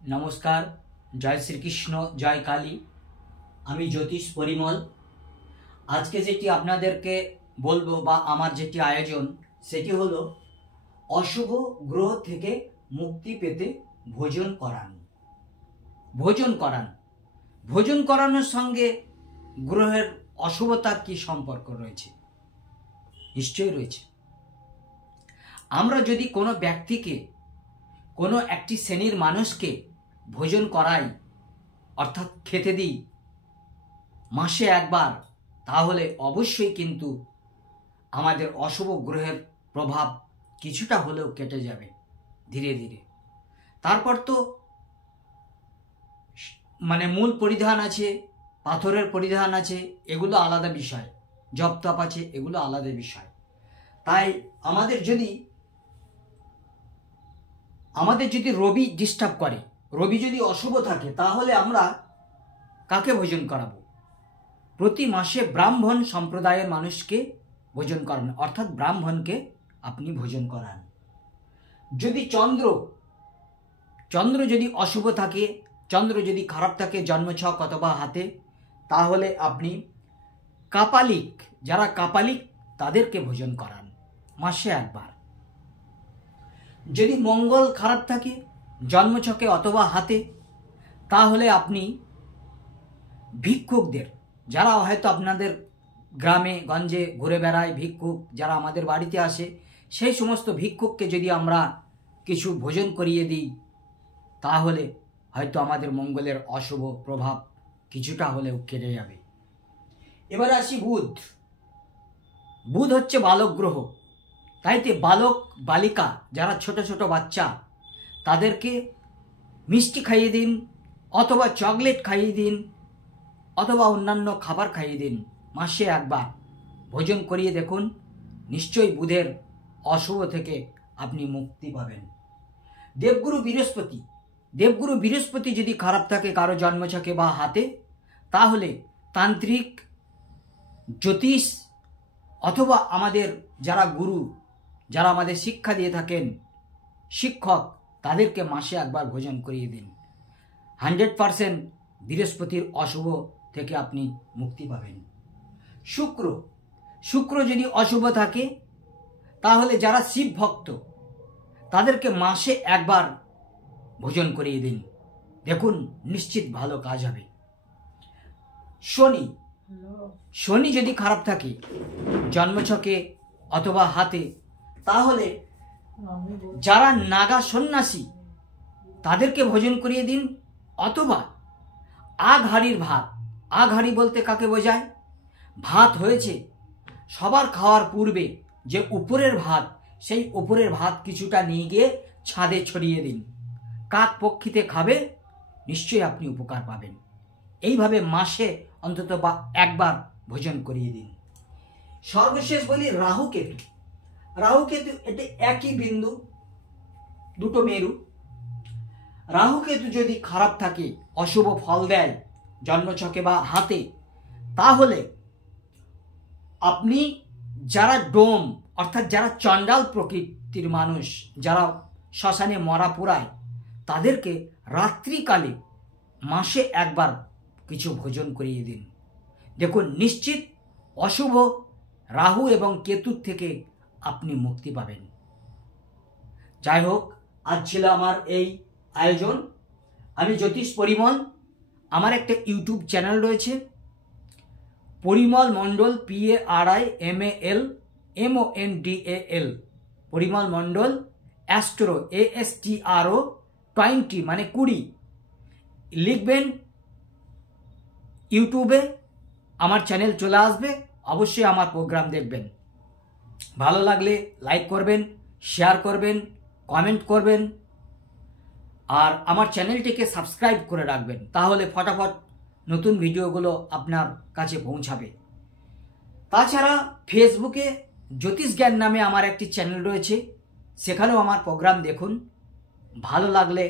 नमस्कार। जय श्रीकृष्ण, जय काली। आमी ज्योतिष परिमल। आज के जेटी आपनादेरके बोलबो बा आमार जेटी आयोजन सेटी हलो अशुभ ग्रह थेके मुक्ति पेते भोजन करानो। भोजन करानोर संगे ग्रहेर अशुभतार की सम्पर्क रयेछे? निश्चय रयेछे। आमरा यदि कोनो व्यक्तिके कोनो एकटी श्रेणीर मानुषके भोजन कराई अर्थात खेते दी मासे एकबार, ताहले अवश्यई किन्तु आमादेर अशुभ ग्रहेर प्रभाव किछुटा हलेओ केटे जाबे धीरे धीरे। तारपर तो माने मूल परिधान आछे, पाथरेर परिधान आछे, एगुलो आलादा विषय, जप तप आछे, एगुलो आलादा विषय। ताई आमादेर यदि रवि डिस्टार्ब करे, रवि यदि अशुभ थाके, ताहले आमरा काके भोजन कराबो? प्रति मासे ब्राह्मण सम्प्रदायेर मानुषके भोजन करान, अर्थात ब्राह्मणके आपनि भोजन करान। यदि चंद्र यदि अशुभ थाके, चंद्र यदि खराब थाके जन्मछक अथवा हाथे, ताहले आपनि कापालिक, जारा कापालिक तादेरके भोजन करान मासे एकबार। यदि मंगल खराब थाके जन्मछके अथवा हाथे, ताहले आपनि भिक्षुकदेर, जारा हयतो आपनादेर ग्रामे गंजे घुरे बेड़ाय भिक्षुक, जारा आमादेर बाड़ीते आसे, सेई समस्त भिक्षुकके यदि आमरा किछु भोजन करिये दिई, ताहले हयतो आमादेर मंगलेर अशुभ प्रभाव किछुटा हलेओ केटे जाबे। एबार आसि बुध। बुध हच्छे बालक ग्रह। ताइते बालक बालिका जारा छोटो छोटो बाच्चा, तादेरके मिष्टि खाइए दिन अथवा चकलेट खाइए दिन अथवा अन्यान्य खाबार खाइए दिन, मासे एकबार भोजन करिए देखुन, निश्चयई बुधेर अशुभ थेके आपनि मुक्ति पाबेन। देवगुरु बृहस्पति यदि खराब थाके कारो जन्मछके बा हाथे, ताहले तांत्रिक, ज्योतिष अथवा आमादेर जारा गुरु, जारा आमादेर शिक्षा दिए थाकेन शिक्षक, तादेरके मासे एकबार भोजन करिए दिन। 100% बृहस्पतिर अशुभ थेके आपनि मुक्ति पाबेन। शुक्र यदि अशुभ थाके, ताहले जारा शिव भक्त तादेरके मासे एकबार भोजन करिए दिन, देखुन निश्चित भालो काज हबे। शनि यदि खराब थाके जन्मछके अथवा हाथे, ताहले जारा नागा सन्यासी तादेरके भोजन करिए दिन, अथवा आघाड़ीर भात, आघाड़ी बोलते काके बोझाय? भात होयेछे सबार खाওয়ার पूर्वे जे उपरेर भात, सेई उपरेर भात किछुटा निये गिये छादे छड़िए दिन, काक पक्षीते खाबे, निश्चयई आपनि उपकार पाबेन। एइभाবে मासे अंतत बा एकबार भोजन करिए दिन। सर्वशेष बोली राहु केतु एटे एकई बिंदु, दुटो मेरु। राहु केतु यदि खराब थाके, अशुभ फल देय जन्मछके बा हाथे, ताहले आपनि जारा डोम अर्थात जारा चंडाल प्रकृतिर मानुष, जारा श्मशाने मरा पोड़ाय, तादेरके रात्रिकाले मासे एकबार किछु भोजन करिए दिन, देखुन निश्चित अशुभ राहु एवं केतुर थेके आपनि मुक्ति पाबेन। যাই হোক, आज ছিল আমার এই আয়োজন। আমি জ্যোতিষ পরিমল। আমার একটা ইউটিউব চ্যানেল রয়েছে, পরিমল মণ্ডল, PARIMALMONDAL, পরিমল মণ্ডল অ্যাস্ট্রো, ASTRO 20 মানে 20 লিখবেন ইউটিউবে, আমার চ্যানেল চলে আসবে। অবশ্যই আমার প্রোগ্রাম দেখবেন। ভালো লাগলে লাইক করবেন, শেয়ার করবেন, কমেন্ট করবেন, আর আমার চ্যানেলটিকে সাবস্ক্রাইব করে রাখবেন, তাহলে ফটাফট নতুন ভিডিওগুলো আপনার কাছে পৌঁছাবে। তাছাড়া ফেসবুকে জ্যোতিষ জ্ঞান নামে আমার একটি চ্যানেল রয়েছে, সেখানেও আমার প্রোগ্রাম দেখুন। ভালো লাগলে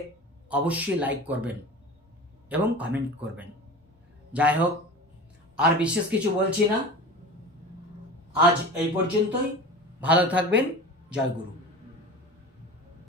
অবশ্যই লাইক করবেন এবং কমেন্ট করবেন। যাই হোক, আর বিশেষ কিছু বলছি না, আজ এই পর্যন্তই। ভালো থাকবেন। জয় গুরু।